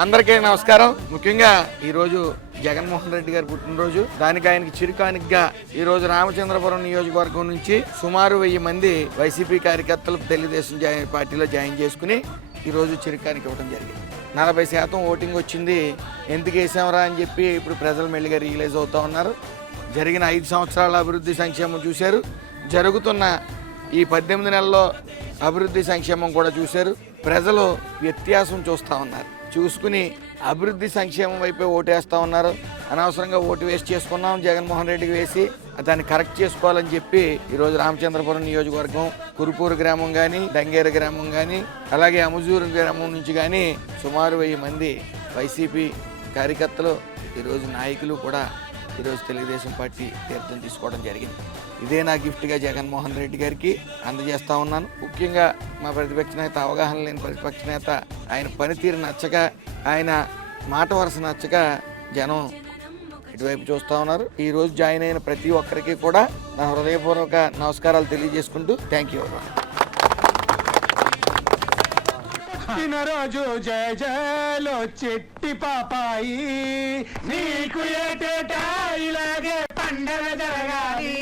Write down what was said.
అందరికీ నమస్కారం. ముఖ్యంగా ఈరోజు జగన్మోహన్ రెడ్డి గారి పుట్టినరోజు. దానికి ఆయనకి చిరుకానికగా ఈరోజు రామచంద్రపురం నియోజకవర్గం నుంచి సుమారు 1000 మంది వైసీపీ కార్యకర్తలు తెలుగుదేశం పార్టీలో జాయిన్ చేసుకుని ఈరోజు చిరుకానికి ఇవ్వడం జరిగింది. 40% ఓటింగ్ వచ్చింది. ఎందుకు వేసామరా అని చెప్పి ఇప్పుడు ప్రజలు మెల్లిగా రియలైజ్ అవుతూ ఉన్నారు. జరిగిన 5 సంవత్సరాల అభివృద్ధి సంక్షేమం చూశారు. జరుగుతున్న ఈ 18 నెలల్లో అభివృద్ధి సంక్షేమం కూడా చూశారు. ప్రజలు వ్యత్యాసం చూస్తూ ఉన్నారు. చూసుకుని అభివృద్ధి సంక్షేమం వైపే ఓటేస్తూ ఉన్నారు. అనవసరంగా ఓటు వేస్ట్ చేసుకున్నాం, జగన్మోహన్ రెడ్డికి వేసి దాన్ని కరెక్ట్ చేసుకోవాలని చెప్పి ఈరోజు రామచంద్రపురం నియోజకవర్గం కురుపూరు గ్రామం కానీ, దంగేరు గ్రామం కానీ, అలాగే అముజూరు గ్రామం నుంచి కానీ సుమారు 1000 మంది వైసీపీ కార్యకర్తలు ఈరోజు నాయకులు కూడా ఈరోజు తెలుగుదేశం పార్టీ తీర్థం తీసుకోవడం జరిగింది. ఇదే నా గిఫ్ట్గా జగన్మోహన్ రెడ్డి గారికి అందజేస్తూ ఉన్నాను. ముఖ్యంగా మా ప్రతిపక్ష నేత, అవగాహన లేని ప్రతిపక్ష నేత, ఆయన పనితీరు నచ్చక, ఆయన మాట వరుస నచ్చక జనం ఇటువైపు చూస్తూ ఉన్నారు. ఈరోజు జాయిన్ అయిన ప్రతి ఒక్కరికి కూడా నా హృదయపూర్వక నమస్కారాలు తెలియజేసుకుంటూ థ్యాంక్ యూ. రోజు జయ జయలో చెట్టి పాపాయి, నీకు ఏటేటా ఇలాగే పండగ జరగాలి.